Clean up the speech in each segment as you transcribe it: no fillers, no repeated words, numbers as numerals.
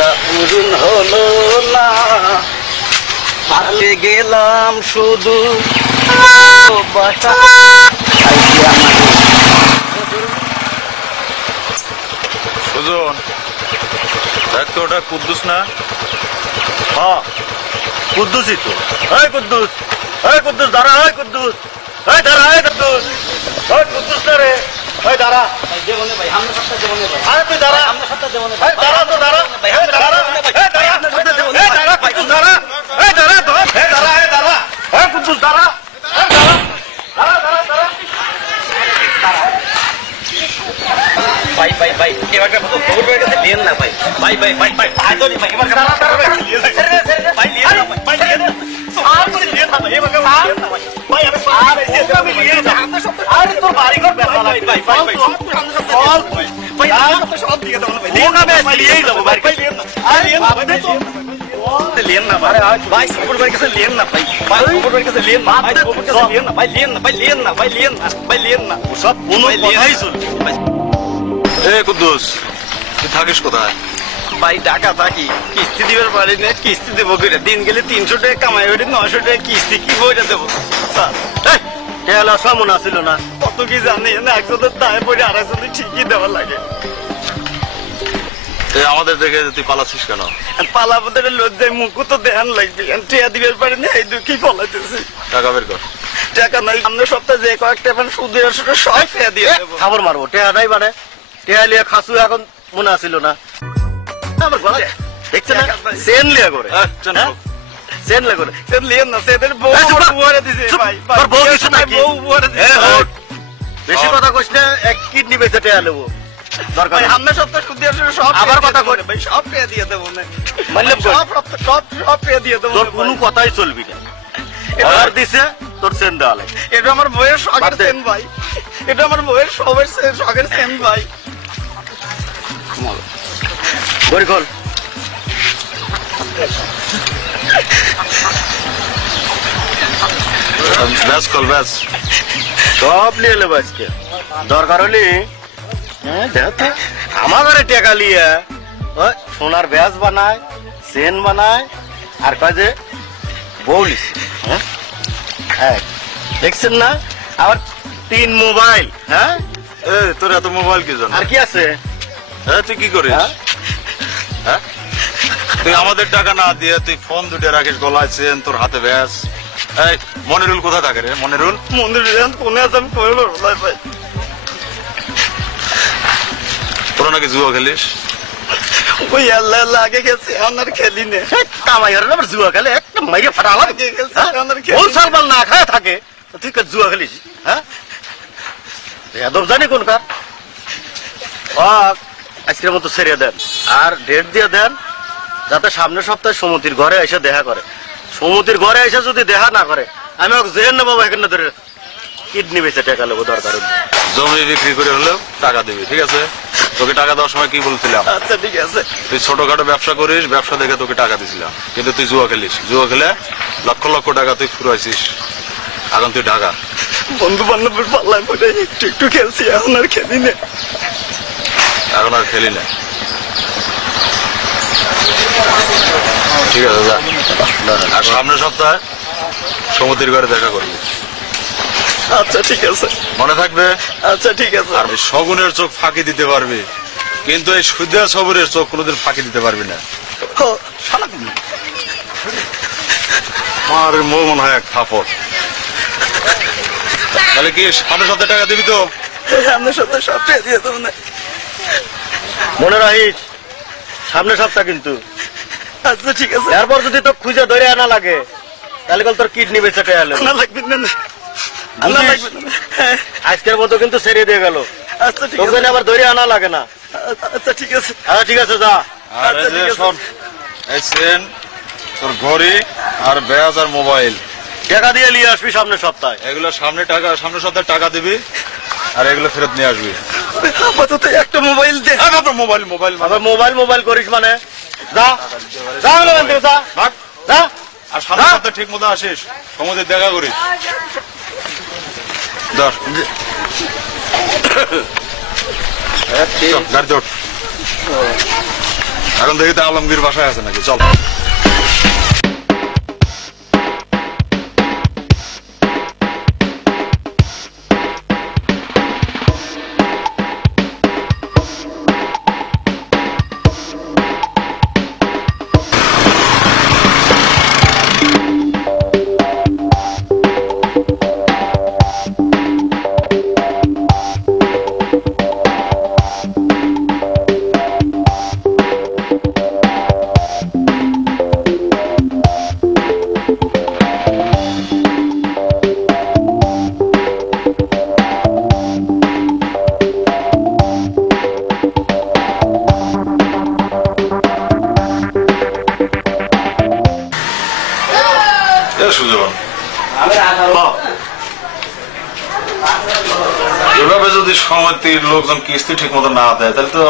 আশা পূরণ হলো না, হারিয়ে গেলাম শুধু বাসা। সুজন, দেখ তো ওটা কুদ্দুস না? হ্যাঁ কুদ্দুসই তো। এই কুদ্দুস, এই কুদ্দুস দাঁড়া, এই কুদ্দুস, এই দাঁড়া, এই কুদ্দুস, এই কুদ্দুস না রে, এই দাঁড়া। আরে তুই দাঁড়া, এই দাঁড়া তো দাঁড়া, এই দাঁড়া, এই দাঁড়া, এই দাঁড়া, কুদ্দুস দাঁড়া, এই দাঁড়া তো, এই দাঁড়া, এই দাঁড়া, এই কুদ্দুস দাঁড়া, এই দাঁড়া, দাঁড়া, দাঁড়া, দাঁড়া। ভাই ভাই ভাই এবারটা কত খবর পেয়ে গেছে, লিয়েন না ভাই। ভাই ভাই ভাই ভাই আজলি ভাই এবার দাঁড়া দাঁড়া ভাই লিয়েন না ভাই, লিয়েন না ভাই, লিয়েন না আর করে লিয়েন না ভাই, এবার লিয়েন না ভাই। ভাই আমি সারা এসে আমি লিয়েন না। আরে তোর বাড়ি ঘর বেলা ভাই ভাই ভাই ভাই বল ভাই আমি তো সব দিয়ে দাও ভাই, লিয়েন না ভাই, লিয়েই দাও ভাই, ভাই লিয়েন না। আরে লিয়েন না ভাই, লিয়েন না ভাই, ভাই খবর পেয়ে গেছে লিয়েন না ভাই, ভাই খবর পেয়ে গেছে লিয়েন না ভাই, খবর পেয়ে গেছে লিয়েন না ভাই, লিয়েন না ভাই, লিয়েন না ভাই, লিয়েন না ভাই, লিয়েন না। সব কোনো কথাই চলবে। এ কুদ্দুস, তুই থাকিস কোথায়? ভাই ঢাকা থাকি, কিস্তি দিবার পারি না, কিস্তি দেবো করে দিন গেলে 300 টাকা কামাই ওইটা 900 টাকা কিস্তি কি বইটা দেবো খেয়াল সামন আসিল না, কত কি জানি না, 100 দায় পড়ে 250 ঠিকই দেওয়া লাগে। আমাদের দেখে তুই পালাচ্ছিস কেন? পালাপদের লজ্জায় মুখও তো দেখান লাগবে, টিয়া দিবার পারি না, এই দুঃখই পলাইতেছি। টাকা বের কর। টাকা নাই, সামনের সপ্তাহে যে কয়েকটা সুদের আসলে সব টিয়া দিয়ে দেবো। খাবার মারবো, টেয়া নাই মানে টেয়া লিয়া খাসু এখন মনে আসিল না। আমার গলা দেখছে না, সেন লিয়া করে, সেন লিয়া করে, সেন লিয়েন না, সেদের বউ উপহারে দিছে ভাই, তোর বউ দিছে নাকি? বউ উপহারে দিছে। বেশি কথা কইস না, এক কিডনি বেচে টেয়া নেবো দরকার। ভাই সামনের সপ্তাহে সুদ দিয়ে আসলে সব আবার কথা কই ভাই, সব টিয়া দিয়ে দেবো না, মানে সব সব সব টিয়া দিয়ে দেবো। তোর কোনো কথাই চলবি না, আর দিছে তোর সেন দেওয়া লাগে। এটা আমার বউয়ের শখের সেন ভাই, এটা আমার বউয়ের সবের শখের সেন ভাই। গড়ি খোল। ব্যাস খোল, ব্যাস সব নিয়ে নেবো আজকে, দরকার হলে আমার ঘরে টাকা লিয়ে সোনার ব্যাস বানায়, সেন বানায়, আর কয় যে বউ লিছে। হ্যাঁ দেখছেন না, আবার 3 মোবাইল। হ্যাঁ তোর এত মোবাইল কি জন্য? আর কি আছে? হ্যাঁ তুই কি করিস? হ্যাঁ তুই আমাদের টাকা না দিয়ে তুই ফোন দুটো রাখিস গলায়, চেন, তোর হাতে ব্যাস। এই মনিরুল কোথায় থাকে রে? মনিরুল ফোনে আছে, আমি কই বলবো ভাই। তোরা নাকি জুয়া খেলিস? ওই আল্লাহ আল্লাহ আগে গেছে, আমার খেলি নে কামাই আর আবার জুয়া খেলে একটা মাইরে ফাটা আলাদা গেছে, আমার বল সালবাল না খায় থাকে, তুই জুয়া খেলিস? হ্যাঁ বেয়াদব জানি কোন কার। আজকের মতো ছেড়ে দেন, আর ডেট দিয়ে দেন যাতে সামনের সপ্তাহে সমুদ্রের ঘরে এসে দেখা করে। সমুদ্রের ঘরে এসে যদি দেখা না করে, আমি ওকে জেহেন নেবো, এখানে ধরে কিডনি বেচে টাকা নেবো দরকার। জমি বিক্রি করে হলেও টাকা দিবি, ঠিক আছে? তোকে টাকা দেওয়ার সময় কি বলছিলাম? আচ্ছা ঠিক আছে। তুই ছোটখাটো ব্যবসা করিস, ব্যবসা দেখে তোকে টাকা দিছিলাম, কিন্তু তুই জুয়া খেলিস, জুয়া খেলে লক্ষ লক্ষ টাকা তুই ফুরাইছিস। এখন তুই ঢাকা বন্ধু বান্ধবের পাল্লায় পড়ে একটু একটু খেলছি, এখন আর খেলি না, এখন আর খেলি না। ঠিক আছে যা, আর সামনের সপ্তাহে সমুদ্রের ঘরে দেখা করবি। আচ্ছা ঠিক আছে, মনে থাকবে? আচ্ছা ঠিক আছে। আর শগুনের চোখ ফাঁকি দিতে পারবি, কিন্তু এই সুদা সবরের চোখ কোনোদিন ফাঁকি দিতে পারবি না। আমার মনে হয় এক থাপড়। তাহলে কি সামনের সপ্তাহে টাকা দিবি তো? সামনের সপ্তাহে সব টাকা দিয়ে দেবো না, মনে রাখিস সামনের সপ্তাহ কিন্তু। আচ্ছা ঠিক আছে। এরপর যদি তো খুঁজে ধরে আনা লাগে, তাহলে তোর কিডনি বেঁচে টাকা লাগবে না, আজকের মতো কিন্তু ছেড়ে দিয়ে গেল। আচ্ছা ঠিক আছে, আবার ধরে আনা লাগে না। আচ্ছা ঠিক আছে। আচ্ছা ঠিক আছে যা। আচ্ছা ঠিক আছে। এই চেন, তোর ঘড়ি আর ব্যাজ আর মোবাইল টাকা দিয়ে নিয়ে আসবি সামনের সপ্তাহে। এগুলো সামনের সপ্তাহে টাকা দিবি, আর এগুলো ফেরত নিয়ে আসবি। আপাতত একটা মোবাইল দে। মোবাইল করিস মানে যা যা, যা ভাগ যা, আর সামনের সপ্তাহে ঠিক মতো আসিস, সমুদ্রে দেখা করিস। ধর গাড়ি ধর। এখন দেখি তো আলমগীর বাসায় আছে নাকি, চল। সুজন, এভাবে যদি সমিতির লোকজন কিস্তি ঠিক মতো না দেয় তাহলে তো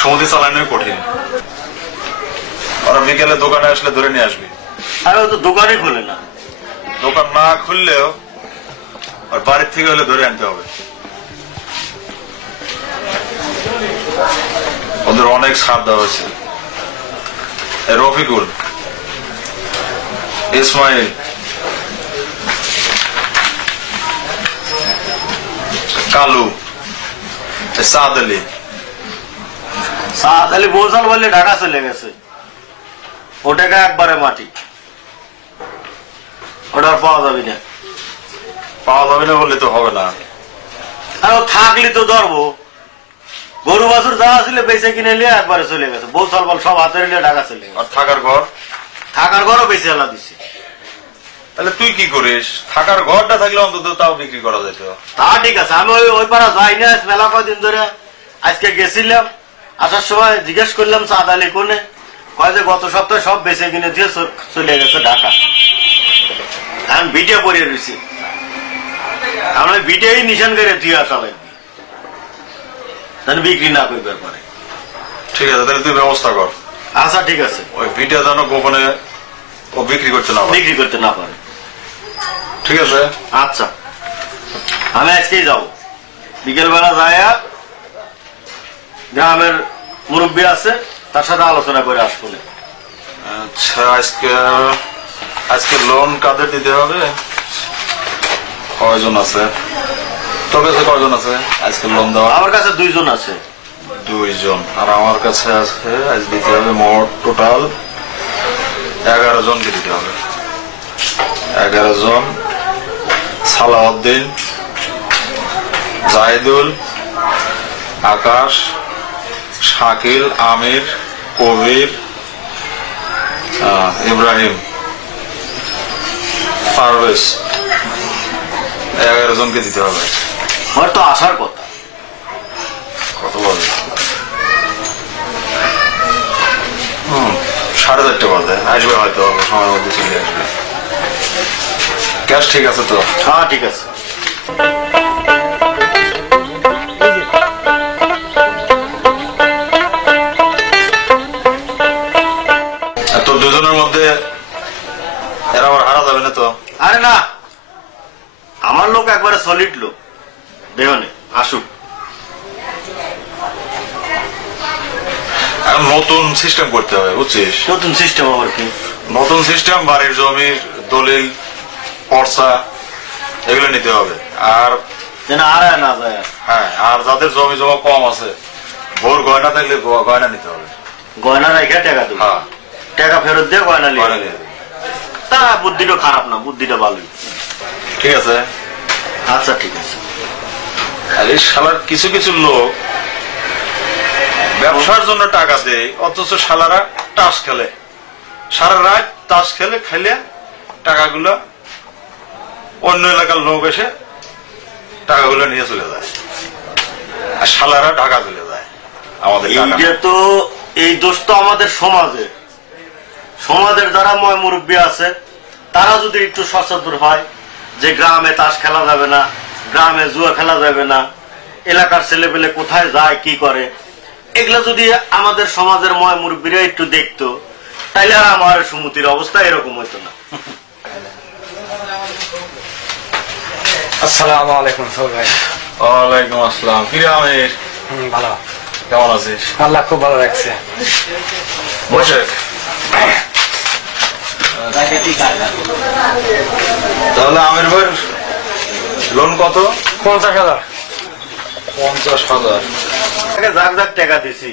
সমিতি চালানোই কঠিন। ওরা বিকেলে দোকানে আসলে ধরে নিয়ে আসবি। আরে ও তো দোকানই খুলে না। দোকান না খুললেও আর বাড়ির থেকে হলে ধরে আনতে হবে। ওদের অনেক ছাড় দেওয়া হয়েছে। রফিকুল, ইসমাইল, কালু, সাদ আলী। সাদ আলী বৌসাল বলে ঢাকা চলে গেছে। ও টাকা একবারে মাটি, ওটা আর পাওয়া যাবে না। পাওয়া যাবে না বললে তো হবে না। আর ও থাকলে তো ধরবো। গরু বাছুর যা ছিল বেঁচে কিনে নিয়ে একবারে চলে গেছে। বৌসাল বল সব হাতে নিয়ে ঢাকা চলে গেছে। আর থাকার ঘর? থাকার ঘরও বেঁচে এলা দিচ্ছে। তাহলে তুই কি করিস? থাকার ঘরটা থাকলে অন্তত তাও বিক্রি করা যেত। তা ঠিক আছে, আমি ওই পাড়া যাই না মেলা কয়দিন ধরে। আজকে গেছিলাম, আসার সময় জিজ্ঞেস করলাম সাদ আলী কোনে, কয় যে গত সপ্তাহে সব বেঁচে কিনে দিয়ে চলে গেছে ঢাকা। আমি ভিডিও পরে রয়েছি, আমি ভিডিওই নিশান করে দিয়ে আসা লাগবে, তাহলে বিক্রি না করবার পরে। ঠিক আছে, তাহলে তুই ব্যবস্থা কর। আচ্ছা ঠিক আছে। ওই ভিডিও যেন গোপনে ও বিক্রি করতে না পারে। বিক্রি করতে না পারে। ঠিক আছে, আচ্ছা আমি আজকেই যাবো। বিকেলবেলা যায় গ্রামের মুরব্বী আছে, তার সাথে আলোচনা করে আসবো। আচ্ছা, আজকে লোন কাদের দিতে হবে? কয়জন আছে তোর কাছে? কয়জন আছে আজকে লোন দেওয়া? আমার কাছে 2 জন আছে। 2 জন। আর আমার কাছে আছে আজ দিতে হবে মোট টোটাল 11 জনকে দিতে হবে। 11 জন। সালাউদ্দিন, জাহিদুল, আকাশ, শাকিল, আমির, কবির, ইব্রাহিম, পারভেজ, 11 জনকে দিতে হবে। আমার তো আসার কথা। কত বাজে? 4:30 বাজে। আসবে হয়তো, সময় মধ্যে চলে আসবে। ক্যাশ ঠিক আছে তো? হ্যাঁ ঠিক আছে। তোর 2 জনের মধ্যে এরা আবার হারা যাবে না তো? আরে না, আমার লোক একবারে সলিড লোক। দেহনে আসুক। এখন নতুন সিস্টেম করতে হবে, বুঝছিস? নতুন সিস্টেম আবার কি? নতুন সিস্টেম, বাড়ির জমির দলিল, পর্চা এগুলো নিতে হবে। আর যেন হারায় না যায়। হ্যাঁ, আর যাদের জমি জমা কম আছে, ভোর গয়না থাকলে গয়না নিতে হবে। গয়না রেখে টাকা দেবো। হ্যাঁ, টাকা ফেরত দিয়ে গয়না নিয়ে গয়না নিয়ে দেবে। তা বুদ্ধিটা খারাপ না, বুদ্ধিটা ভালোই। ঠিক আছে। আচ্ছা ঠিক আছে। আর এই শালার কিছু কিছু লোক ব্যবসার জন্য টাকা দেয়, অথচ শালারা তাস খেলে, সারা রাত তাস খেলে, খাইলে টাকাগুলো অন্য এলাকার লোক এসে টাকাগুলো নিয়ে চলে যায়, আর শালারা টাকা চলে যায় আমাদের। এইটা তো, এই দোষ তো আমাদের সমাজের। সমাজের যারা ময় মুরব্বী আছে তারা যদি একটু সচেতন হয় যে গ্রামে তাস খেলা যাবে না, গ্রামে জুয়া খেলা যাবে না, এলাকার ছেলে পেলে কোথায় যায় কি করে, এগুলো যদি আমাদের সমাজের ময় মুরব্বীরা একটু দেখতো, তাইলে আর আমার সুমতির অবস্থা এরকম হইতো না। আসসালামু আলাইকুম সবাই। ওয়ালাইকুম আসসালাম। কি রে আমির? ভালো। কেমন আছিস? আল্লাহ খুব ভালো রাখছে। বসে। তাহলে আমির ভাইয়ের লোন কত? 50,000। 50,000। যাক যাক টাকা দিছি,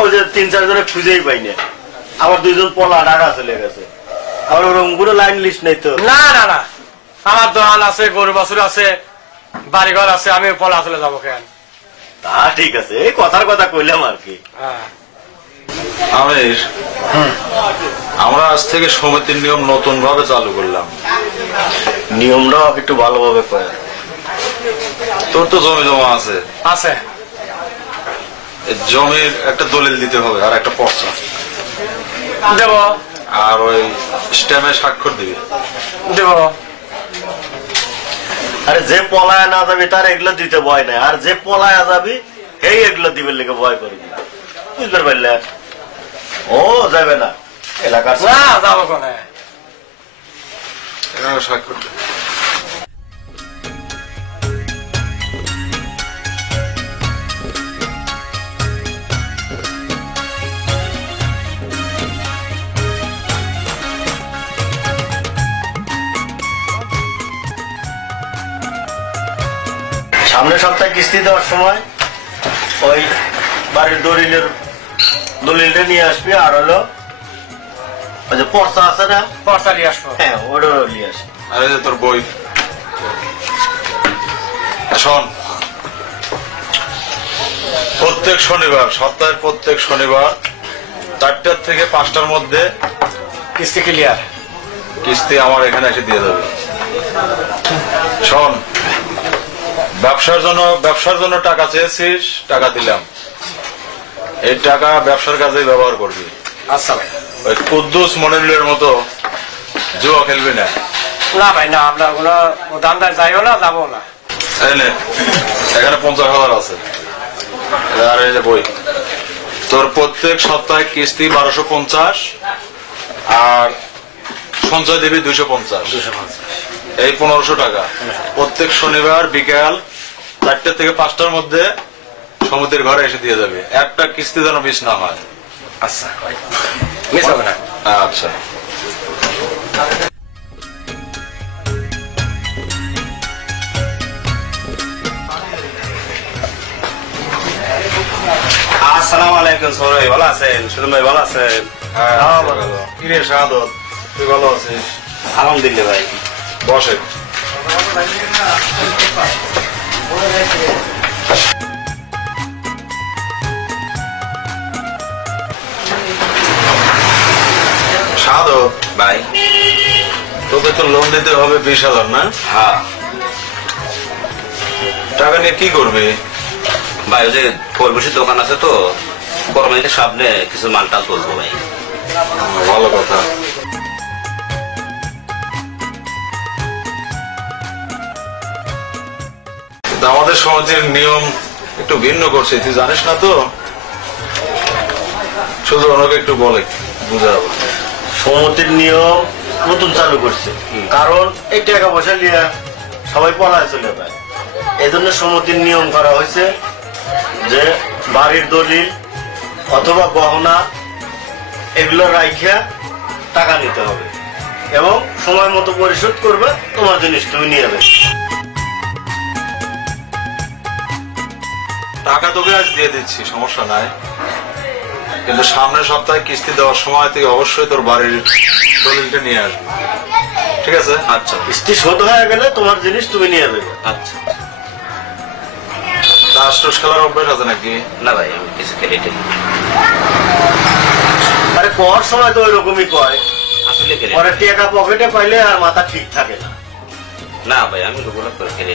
ওই যে 3-4 জনে খুঁজেই পাই না। আবার 2 জন পলা ঢাকা চলে গেছে। আর ওরকম কোনো লাইন লিস্ট নেই তো? না না না, আমার দোকান আছে, গরু বাছুর আছে, বাড়িঘর আছে, আমি পলা চলে যাবো কেন? তা ঠিক আছে, এই কথার কথা কইলাম আর কি। আমির, আমরা আজ থেকে সমিতির নিয়ম নতুন ভাবে চালু করলাম। নিয়মটাও একটু ভালোভাবে করে। তোর তো জমি জমা আছে, আছে। জমির একটা দলিল দিতে হবে আর একটা পর্চা দেব। আর ওই স্ট্যাম্পে স্বাক্ষর দিবি। দেব। আরে যে পলায় না যাবি তার এগুলো দিতে ভয় নাই, আর যে পলায় যাবি এই এগুলো দিবে লেগে ভয় করবি। বুঝতে পারলে? ও যাবে না এলাকার। না যাবো কোনে? স্বাক্ষর দিবি। সামনের সপ্তাহে কিস্তি দেওয়ার সময় ওই বাড়ির দলিলটা নিয়ে আসবি, আর হলো ওই যে পর্চা আছে না, পর্চা নিয়ে আসবো। হ্যাঁ ওটাও নিয়ে আসবি। আরে তোর বই শোন, প্রত্যেক শনিবার, সপ্তাহের প্রত্যেক শনিবার 4টা থেকে 5টার মধ্যে কিস্তি ক্লিয়ার। কিস্তি আমার এখানে এসে দিয়ে দেবে। শোন, ব্যবসার জন্য টাকা চেয়েছিস, টাকা দিলাম, এই টাকা ব্যবসার কাজে ব্যবহার করবি। আচ্ছা ভাই। ওই কুদ্দুস মনিরুলের মতো জুয়া খেলবি না। না ভাই না, আমরা কোনো দামদার যাইও না, যাবো না। এখানে 50,000 আছে, আর এই যে বই। তোর প্রত্যেক সপ্তাহে কিস্তি 1250 আর সঞ্চয় দিবি 250। এই 1500 টাকা প্রত্যেক শনিবার বিকাল 4টা থেকে 5টার মধ্যে সমিতির ঘরে এসে দিয়ে যাবে। একটা কিস্তি যেন মিস না হয়। আচ্ছা মিস হবে না। আচ্ছা। আসসালামু আলাইকুম সৌরভ ভাই, ভালো আছেন? সুজন ভাই ভালো আছেন? কিরে শাহাদত, তুই ভালো আছিস? আলহামদুলিল্লাহ ভাই। বসে। শাহাদত ভাই, তোকে তো লোন দিতে হবে 20,000 না? হ্যাঁ টাকা নিয়ে কি করবি? ভাই, ওই যে পরিবেশের দোকান আছে তো, গরমের সামনে কিছু মালটাল তুলবো ভাই। ভালো কথা। আমাদের সমাজের নিয়ম একটু ভিন্ন করছে, তুই জানিস না তো? শুধু ওনাকে একটু বলে বুঝাবো। সমিতির নিয়ম নতুন চালু করছে, কারণ এই টাকা পয়সা নিয়ে সবাই পলায় চলে যায়। এই জন্য সমিতির নিয়ম করা হয়েছে যে বাড়ির দলিল অথবা গহনা এগুলো রাইখা টাকা নিতে হবে এবং সময় মতো পরিশোধ করবে, তোমার জিনিস তুমি নিয়ে যাবে। টাকা তোকে আজ দিয়ে দিচ্ছি, সমস্যা নাই, কিন্তু সামনের সপ্তাহে কিস্তি দেওয়ার সময় তুই অবশ্যই তোর বাড়ির দলিলটা নিয়ে আসবি, ঠিক আছে? আচ্ছা, কিস্তি শোধ হয়ে গেলে তোমার জিনিস তুমি নিয়ে যাবে। আচ্ছা। তাস টাস খেলার অভ্যাস আছে নাকি? না ভাই, আমি কিছু খেলি। আরে কর সময় তো ওই রকমই কয়, আসলে পরে টাকা পকেটে পাইলে আর মাথা ঠিক থাকে না। না ভাই, আমি ওগুলো করে খেলি।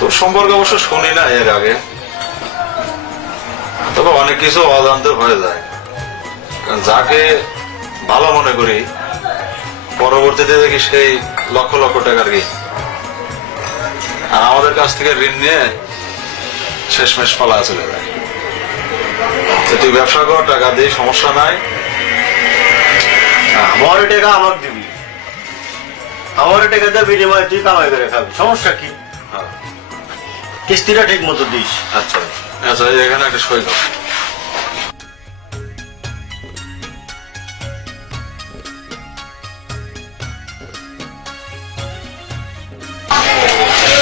তোর সম্পর্কে অবশ্য শুনি না এর আগে, তবে অনেক কিছু অজান্তে হয়ে যায়। যাকে ভালো মনে করি পরবর্তীতে দেখি সেই লক্ষ লক্ষ টাকার ঋণ, আর আমাদের কাছ থেকে ঋণ নিয়ে শেষমেশ পালা চলে যায়। তুই ব্যবসা কর, টাকা দিয়ে সমস্যা নাই। আমার টাকা আমাকে দিবি, আমার টাকা দিয়ে বিনিময়ে তুই কামাই করে খাবি, সমস্যা কি? কিস্তিটা ঠিক মতো দিস। আচ্ছা ভাই। আচ্ছা এখানে একটা সই কর।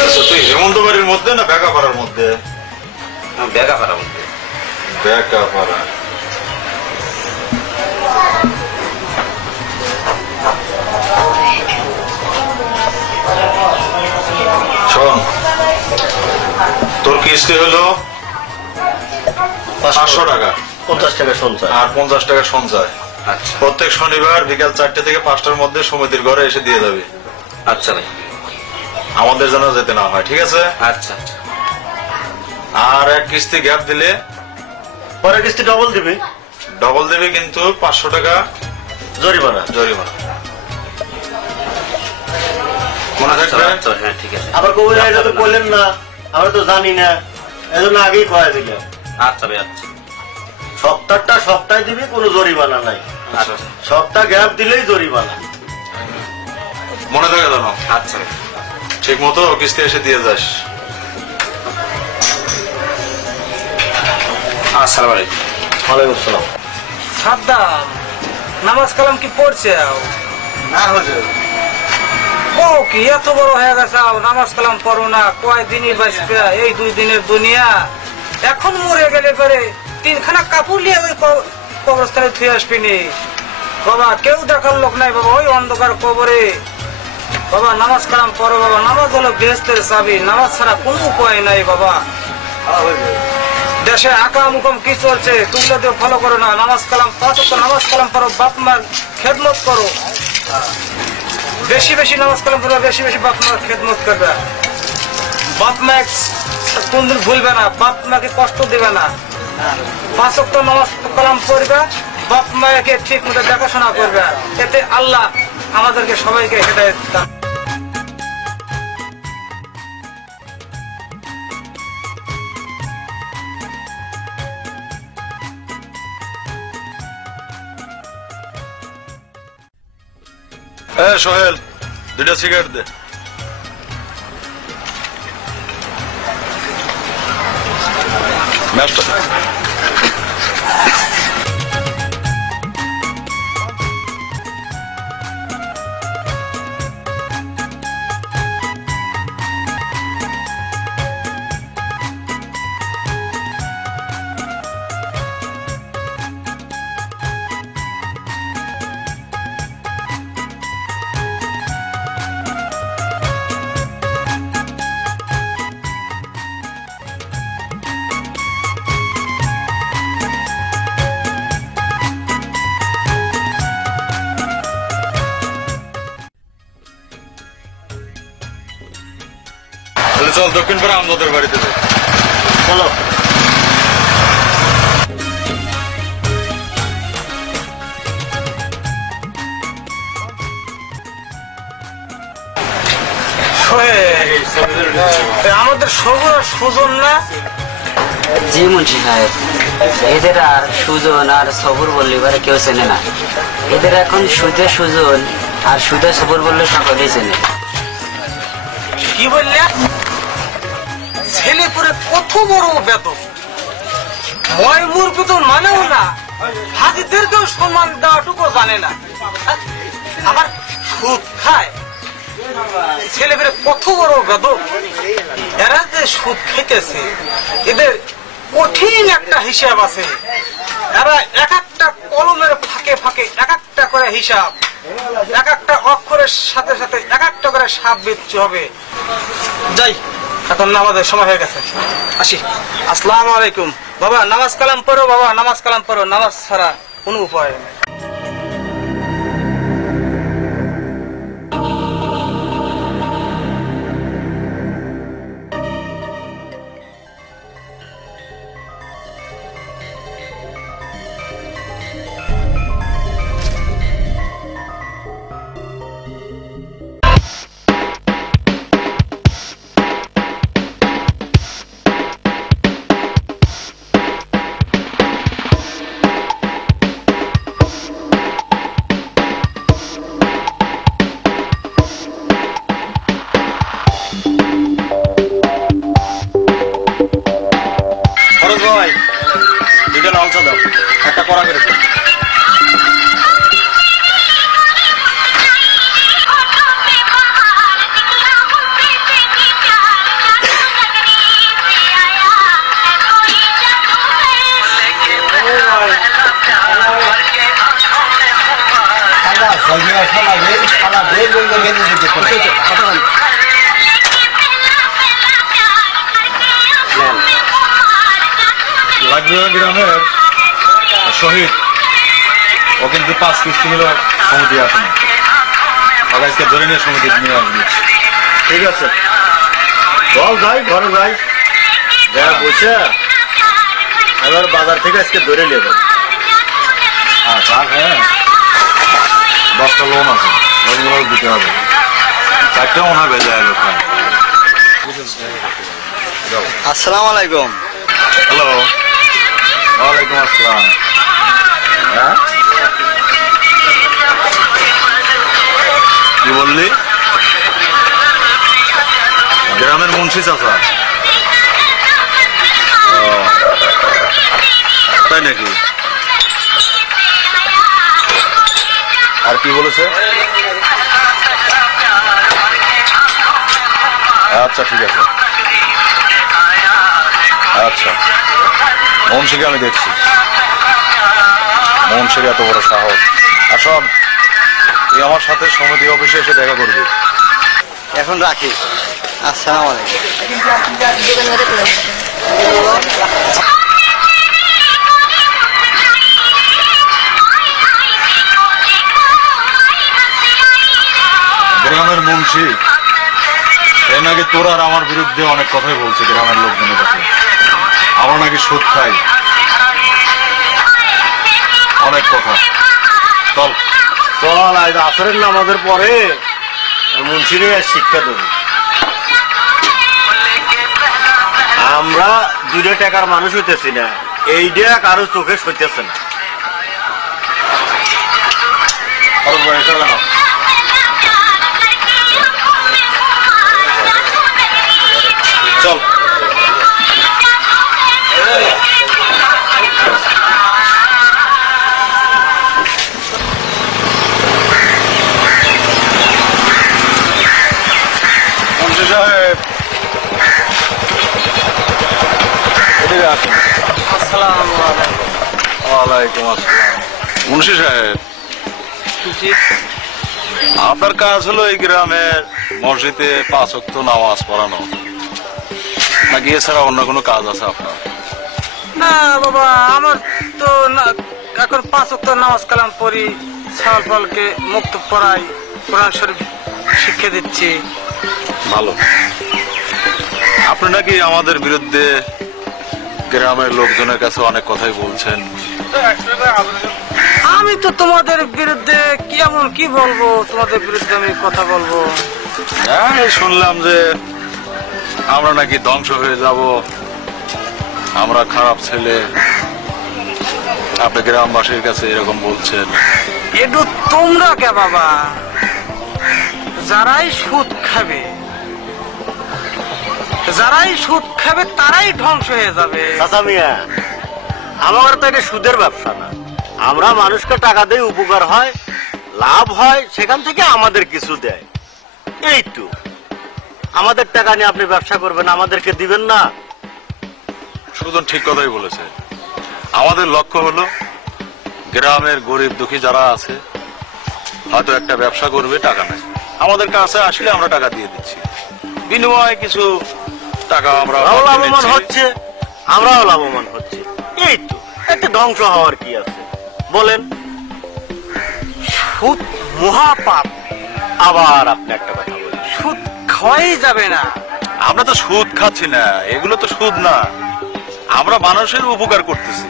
আচ্ছা তুই হেমন্ত বাড়ির মধ্যে না বেকাপাড়ার মধ্যে? বেগাপাড়া মধ্যে। বেকাপাড়া। শোন, তোর কিস্তি হলো 500 টাকা, 50 টাকা সঞ্চয় আর 50 টাকা সঞ্চয়। আচ্ছা প্রত্যেক শনিবার বিকাল 4টে থেকে 5টার মধ্যে সমিতির ঘরে এসে দিয়ে যাবে। আচ্ছা ভাই। আমাদের যেন যেতে না হয়, ঠিক আছে? আচ্ছা আচ্ছা। আর এক কিস্তি গ্যাপ দিলে পরে কিস্তি ডবল দিবি, ডবল দেবে, কিন্তু 500 টাকা জরিমানা। জরিমানা। মনে থাকবে? আচ্ছা, হ্যাঁ ঠিক আছে। আবার কবুল এটা তো বললেন না, আমরা তো জানি না, এজন্য আগেই কয়ে দিলাম। আচ্ছা ভাই আচ্ছা। সপ্তাহটা সপ্তাহে দিবি, কোনো জরিমানা নাই। আচ্ছা সপ্তাহ গ্যাপ দিলেই জরিমানা। মনে থাকে জানো? আচ্ছা ভাই। ঠিক মতো কিস্তি এসে দিয়ে যাস। আসসালামু আলাইকুম। ওয়ালাইকুম আসসালাম। সাদ্দাম নামাজ কালাম কি পড়ছে? না হুজুর, ও কি এত বড় হয়ে গেছে, নামাজ কালাম পড়ো না, কয় দিনই বাঁচবে, এই 2 দিনের দুনিয়া। এখন মরে গেলে পরে 3খানা কাপড় নিয়ে ওই কবরস্থানে থুয়ে আসবিনি বাবা, কেউ দেখার লোক নাই বাবা ওই অন্ধকার কবরে। বাবা নামাজ কালাম পড়ো বাবা, নামাজ হলো বেহেশতের চাবি, নামাজ ছাড়া কোনো উপায় নাই বাবা। দেশে আকাম উকাম কি চলছে তোমরা তো ফলো করো না, নামাজ কালাম 5 ওয়াক্ত নামাজ কালাম পড়ো, বাপ মার খেদমত করো, বেশি বেশি নামাজ কালাম করবে, বেশি বেশি বাপ মার খেদমত করবে, বাপ মা কোনদিন ভুলবে না, বাপ মাকে কষ্ট দেবে না, 5 ওয়াক্ত নামাজ কালাম পড়বে, বাপ মাকে ঠিক মতো দেখাশোনা করবে, এতে আল্লাহ আমাদেরকে সবাইকে হেদায়েত দান। সোহেল, 2টা সিগারেট দে। ম্যাচটা চল দক্ষিণ পাড়া আমাদের বাড়িতে যাই। চলো। আমাদের সুজন না? জি মুন্সি সাহেব, এদের আর সুজন আর সবুর বললে এবারে কেউ চেনে না, এদের এখন সুদে সুজন আর সুদে সবুর বললে সকলেই চেনে। কি বললে? ছেলে পুরে কত বড় বেদব, ময়মুর তো মানেও না, হাজিদেরকেও সম্মান দেওয়াটুকু জানে না, আবার সুদ খায়। ছেলে পেলে কত বড় বেদব, এরা যে সুদ খেতেছে এদের কঠিন একটা হিসাব আছে, এরা এক একটা কলমের ফাঁকে ফাঁকে এক একটা করে হিসাব, এক একটা অক্ষরের সাথে সাথে এক একটা করে সাপ বিচ্ছু হবে। যাই, এখন নামাজের সময় হয়ে গেছে, আসি। আসসালামু আলাইকুম। বাবা নামাজ কালাম পড়ো, বাবা নামাজ কালাম পড়ো, নামাজ ছাড়া কোনো উপায় নেই। আচ্ছা দাও, একটা করা করেছে। লাগবে গ্রামের শহীদ, ও কিন্তু 5 কিস্তি হলো সমিতি আসে না, ওকে আজকে ধরে নিয়ে সমিতি নিয়ে আসবি। ঠিক আছে, চল যাই, ঘরে যাই, যা বসে এবার বাজার থেকে আজকে ধরে নিয়ে যাবো। আচ্ছা হ্যাঁ, 10টা লোন আছে, লোনগুলো দিতে হবে। 4টা মনে হয় বেজে এলো। আসসালামু আলাইকুম। হ্যালো, ওয়ালাইকুম আসসালাম। হ্যাঁ কি বললি? গ্রামের মুন্সি চাচা? তাই নাকি? আর কি বলেছে? আচ্ছা ঠিক আছে, আচ্ছা মুন্সিকে আমি দেখছি। মুন্সির এত বড় সাহস। আর শোন, তুই আমার সাথে সমিতি অফিসে এসে দেখা করবি। এখন রাখি, আসসালামু আলাইকুম। গ্রামের মুন্সি এ নাকি তোর আর আমার বিরুদ্ধে অনেক কথাই বলছে গ্রামের লোকজনের কাছে। আমরা নাকি সুদ খাই, অনেক কথা। চল চল, আজ আসরের নামাজের পরে মুন্সিরে শিক্ষা দেবো। আমরা 2 টাকার মানুষ হইতেছি না, এইটা কারো চোখে সইতেছে না। চল মুন্সি সাহেব, এদিকে আসুন। আসসালামু আলাইকুম। ওয়ালাইকুম আসসালাম। মুন্সি সাহেব, জি, আপনার কাজ হলো এই গ্রামের মসজিদে 5 ওয়াক্ত নামাজ পড়ানো, নাকি এছাড়া অন্য কোনো কাজ আছে আপনার? না বাবা, আমার তো এখন 5 ওয়াক্ত নামাজ কালাম পড়ি, ছাগল পালকে মুক্ত পড়াই, কোরআন শরীফ শিক্ষা দিচ্ছি। ভালো। আপনি নাকি আমাদের বিরুদ্ধে গ্রামের লোকজনের কাছে অনেক কথাই বলছেন। আমি তো তোমাদের বিরুদ্ধে কেমন কি বলবো, তোমাদের বিরুদ্ধে আমি কথা বলবো? এই শুনলাম যে আমরা নাকি ধ্বংস হয়ে যাব, আমরা খারাপ ছেলে, আপনি গ্রামবাসীর কাছে এরকম বলছেন। একটু তোমরা কে বাবা, যারাই সুদ খাবে তারাই ধ্বংস হয়ে যাবে। চাচা মিয়া, আমার তো এটা সুদের ব্যবসা না, আমরা মানুষকে টাকা দিয়ে উপকার হয়, লাভ হয়, সেখান থেকে আমাদের কিছু দেয়। এই তো আমাদের টাকা নিয়ে আপনি ব্যবসা করবেন, আমাদেরকে দিবেন না? সুজন ঠিক কথাই বলেছে। আমাদের লক্ষ্য হলো গ্রামের গরিব দুঃখী যারা আছে, হয়তো একটা ব্যবসা করবে, টাকা নেই, আমাদের কাছে আসলে আমরা টাকা দিয়ে দিচ্ছি, বিনিময়ে কিছু টাকা আমরা লাভবান হচ্ছে, আমরাও লাভবান হচ্ছে। এই তো এতে ধ্বংস হওয়ার কি আছে বলেন? সুদ মহাপাপ। আবার আপনি একটা কথা বলেন, সুদ খাওয়াই যাবে না। আমরা তো সুদ খাচ্ছি না, এগুলো তো সুদ না, আমরা মানুষের উপকার করতেছি।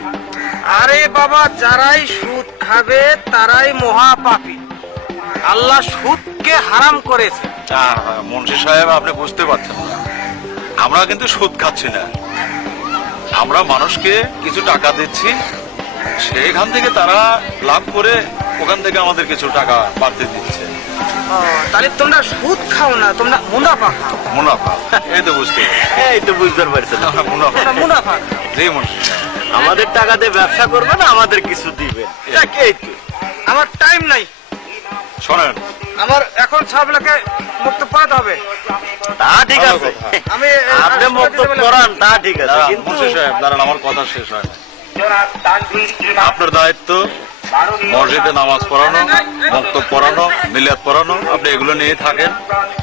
আরে বাবা, যারাই সুদ খাবে তারাই মহাপাপী। আল্লাহ সুদকে হারাম করেছে। মুন্সি সাহেব, আপনি বুঝতে পারছেন না, আমরা কিন্তু সুদ খাচ্ছি না, আমরা মানুষকে কিছু টাকা দিচ্ছি, সেখান থেকে তারা লাভ করে ওখান থেকে আমাদের কিছু টাকা বাড়তে দিচ্ছে। তাহলে তোমরা সুদ খাও না, তোমরা মুনাফা খাও। মুনাফা, এই তো বুঝতে এই তো বুঝতে পারছেন। মুনাফা, মুনাফা। জি মুন্সি আমাদের টাকা দিয়ে ব্যবসা করবে না আমাদের কিছু দিবেন এই তো। আমার টাইম নাই, শোনেন আমার এখন সবগুলোকে মুক্ত পড়াতে হবে। তা ঠিক আছে, আমি আপনি বক্তব্য করান, তা ঠিক আছে, দাঁড়ান, কিন্তু মুন্সি সাহেব দাঁড়ান, আমার কথা শেষ হয় না। আপনার দায়িত্ব মসজিদে নামাজ পড়ানো, বক্তব্য পড়ানো, মিলাদ পড়ানো, আপনি এগুলো নিয়ে থাকেন।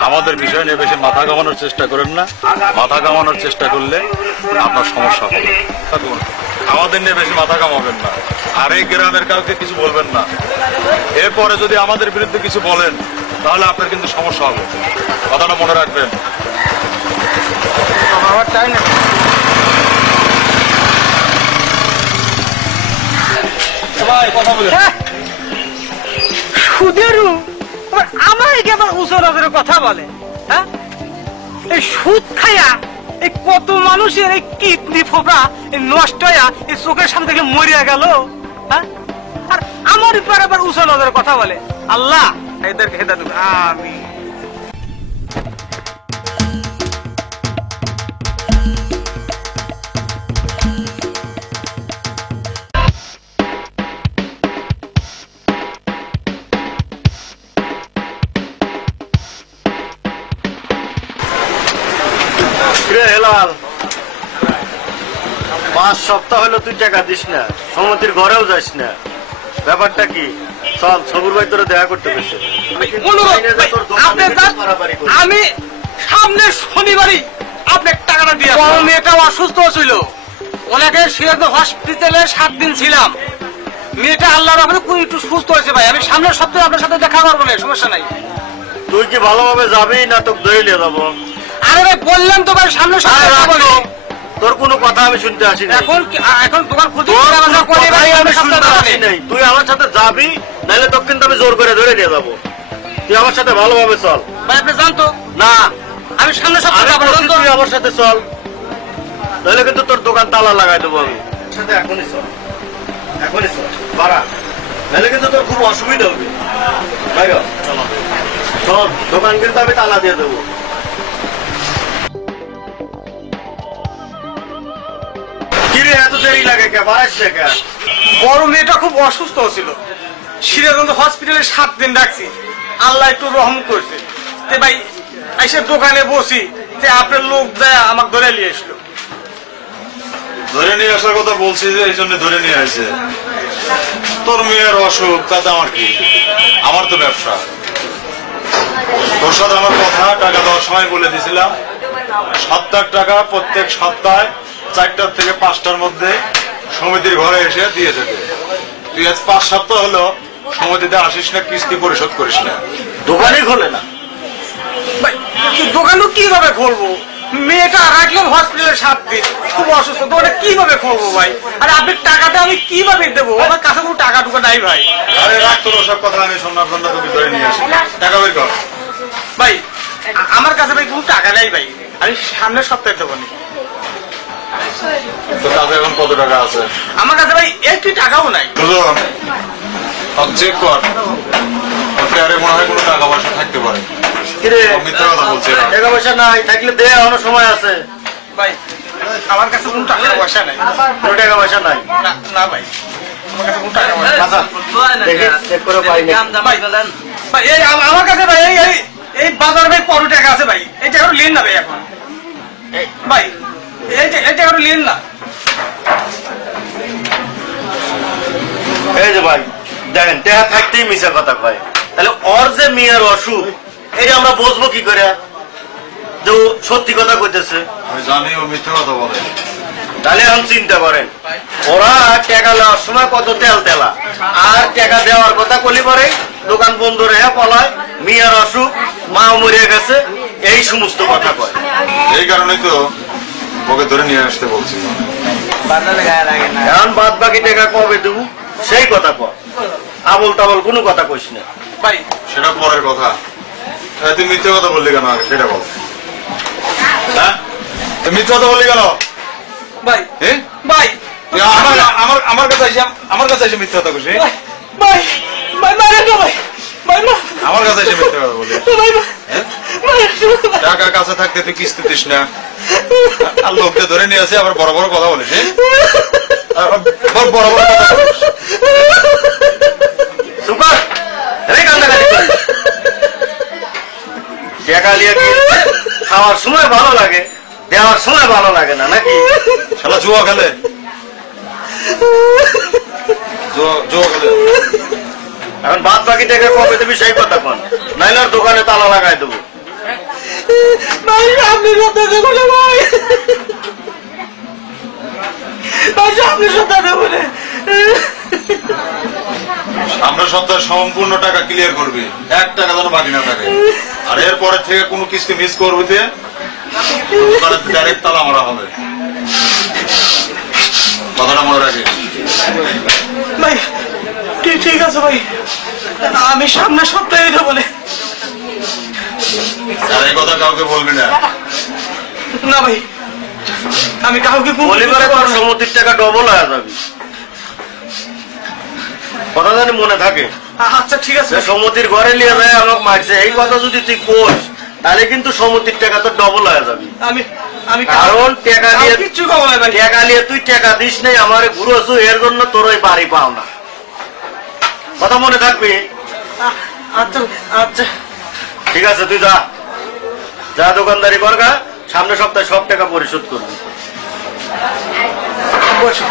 আমাদের বিষয় নিয়ে বেশি মাথা কামানোর চেষ্টা করেন না। মাথা কামানোর চেষ্টা করলে আপনার সমস্যা হবে। আমাদের নিয়ে বেশি মাথা কামাবেন না, আর এই গ্রামের কাউকে কিছু বলবেন না। এরপরে যদি আমাদের বিরুদ্ধে কিছু বলেন তাহলে আপনার কিন্তু সমস্যা হবে, কথাটা মনে রাখবেন। আমার টাইম নাই। সুদেরু আমায় কি আবার উঁচু নজরের কথা বলে? হ্যাঁ, এই সুদ খাইয়া এই কত মানুষের এই কিডনি ফোপড়া নষ্ট হইয়া এই চোখের সামনে থেকে মরিয়া গেল। হ্যাঁ, আর আমার উপর আবার উঁচু নজরের কথা বলে। আল্লাহ এদেরকে হেদায়েত দিন, আমিন। হেলাল 5 সপ্তাহ হলো তুই টাকা দিস না, সমতির ঘরেও যাস না, ব্যাপারটা কি? চল সবুর ভাই তোরা দেখা করতে পেরেছে। আমি সামনে শনিবারই আপনার টাকাটা দিয়ে মেয়েটা অসুস্থ ছিল, ওনাকে সিরাজগঞ্জ হসপিটালে 7 দিন ছিলাম। মেয়েটা আল্লাহর রহমতে খুব একটু সুস্থ হয়েছে ভাই। আমি সামনের সপ্তাহে আপনার সাথে দেখা করবো না, সমস্যা নাই। তুই কি ভালোভাবে যাবি না তোকে ধরে নিয়ে যাবো? আরে ভাই বললাম তো ভাই সামনের সপ্তাহে। তোর কোনো কথা আমি শুনতে আসি না। এখন দোকান খুলতে নাই, তুই আমার সাথে যাবি, নাহলে তোকে কিন্তু আমি জোর করে ধরে নিয়ে যাবো। তুই আমার সাথে ভালোভাবে চল। ভাই আপনি জানতো না, আমি সামনের সপ্তাহে যাবো, তুই আমার সাথে চল, নাহলে কিন্তু তোর দোকান তালা লাগাই দেবো আমি। সাথে এখনই চল, এখনই চল বাড়া, নাহলে কিন্তু তোর খুব অসুবিধা হবে। ভাই চল, দোকান কিন্তু আমি তালা দিয়ে দেবো। বড় মেয়েটা খুব অসুস্থ ছিল, সিরাজগঞ্জ হসপিটালে 7 দিন রাখছি। আল্লাহ একটু রহম করছে। ভাই এসে দোকানে বসি, আপনার লোক যায় আমাকে ধরে নিয়ে আসলো। ধরে নিয়ে আসার কথা বলছি যে এই জন্য ধরে নিয়ে আসে। তোর মেয়ের অসুখ, তাতে আমার কি? আমার তো ব্যবসা। তোর সাথে আমার কথা টাকা দেওয়ার সময় বলে দিয়েছিলাম 7 লাখ টাকা প্রত্যেক সপ্তাহে 4টা থেকে 5টার মধ্যে সমিতির ঘরে এসে দিয়ে যেতে। তুই আজ 5 সপ্তাহ হলো সমিতিতে আসিস না, কিস্তি পরিশোধ করিস না, দোকানই খোলে না। দোকানও কিভাবে খুলবো? মেয়েটা রাখলাম হসপিটালে 7 দিন, খুব অসুস্থ, দোকানে কিভাবে খুলবো ভাই? আর আপনি টাকাটা আমি কিভাবে দেবো? আমার কাছে কোনো টাকা টুকা নাই ভাই। আরে রাখ তোর ওসব কথা, আমি শোনার জন্য তোকে ধরে নিয়ে আসি। টাকা বের কর। ভাই আমার কাছে ভাই কোনো টাকা নাই ভাই, আমি সামনের সপ্তাহে দেবো না। তোর কাছে এখন কত টাকা আছে? আমার কাছে ভাই একটি টাকাও নাই। বুঝুন, চেক কর, আরে মনে হয় কোনো টাকা পয়সা থাকতে পারে। মিথ্যা কথা বলছে, টাকা পয়সা নাই থাকলে দে, এখনো সময় আছে। ভাই আমার কাছে কোনো টাকা পয়সা নাই। কোনো টাকা পয়সা নাই? না ভাই, আমার কাছে কোনো টাকা পয়সা নাই। দেখি চেক করে পাই না। ভাই এই আমার কাছে ভাই এই বাজার ভাই কত টাকা আছে ভাই? এই টাকা লেন না ভাই এখন ভাই, এই টাকা লেন না। এই যে ভাই দেখেন, টাকা থাকতেই মিশা কথা কয়, তাহলে ওর যে মেয়ের অসুখ এই আমরা বুঝবো কি করে যে সত্যি কথা কইতেছে? আমি জানি ও মিথ্যা কথা বলে। তাহলে এখন চিন্তা করেন, ওরা টাকা নেওয়ার সময় কত তেল তেলা, আর টাকা দেওয়ার কথা কলি পরে দোকান বন্ধ রেখে পলায়, মেয়ের অসুখ, মা মরিয়া গেছে, এই সমস্ত কথা কয়। এই কারণেই তো ওকে ধরে নিয়ে আসতে বলছি। এখন বাদ বাকি টাকা কবে দেবো সেই কথা কর, আবল তাবল কোনো কথা কইস না। ভাই সেটা পরের কথা, তুই মিথ্যা কথা বললি কেন আগে সেটা বল। হ্যাঁ, তুই মিথ্যা কথা বললি কেন? ভাই ভাই আমার কাছে এসে মিথ্যা কথা কইছিস? ভাই ভাই মারেন না ভাই, ভাই মা আমার কাছে এসে মিথ্যে কথা বলে ভাই মা টাকা কাছে থাকতে তুই কিস্তি দিস না, আর লোককে ধরে নিয়ে আসে আবার বড় বড় কথা বলিস, বড় বড় কথা বলিস। সুপার রে কান্দাকাটি করিস। টাকা নিয়ে কিনছে, খাওয়ার সময় ভালো লাগে, দেওয়ার সময় ভালো লাগে না নাকি? শালা জুয়া খেলে, জুয়া খেলে। এখন বাদ বাকি টাকা কবে দেবি সেই কথা কোন, নাইলে আর দোকানে তালা লাগাই দেবো। ভাই আপনি সত্যি বলে ভাই ভাই আপনি সত্যি বলে সামনের সপ্তাহে সম্পূর্ণ টাকা ক্লিয়ার করবি, 1 টাকা যেন বাকি না থাকে। আর এরপরে থেকে কোনো কিস্তি মিস করবি তে দোকানে ডাইরেক্ট তালা মারা হবে, কথাটা মনে রাখে। ভাই ঠিক আছে ভাই, আমি সামনের সপ্তাহে দেবো বলে। আর এই কথা কাউকে বলবি না। না ভাই আমি কাউকে বলিবারে তোর সম্মতির টাকা ডবল হয়ে যাবি, কথা জানি মনে থাকে। আচ্ছা ঠিক আছে। যে সম্মতির ঘরে নিয়ে যায় আমাকে মারছে, এই কথা যদি তুই কোস তাহলে কিন্তু সম্মতির টাকা তো ডবল হয়ে যাবি। আমি কারণ টাকা নিয়ে কিচ্ছু কমাই ভাই, টাকা নিয়ে তুই টাকা দিস নাই আমারে ঘুরোছু, এর জন্য তোর ওই বাড়ি পাও না, কথা মনে থাকবি। আচ্ছা আচ্ছা ঠিক আছে, তুই যা যা দোকানদারি করগা, সামনের সপ্তাহে সব টাকা পরিশোধ করবি। বসো।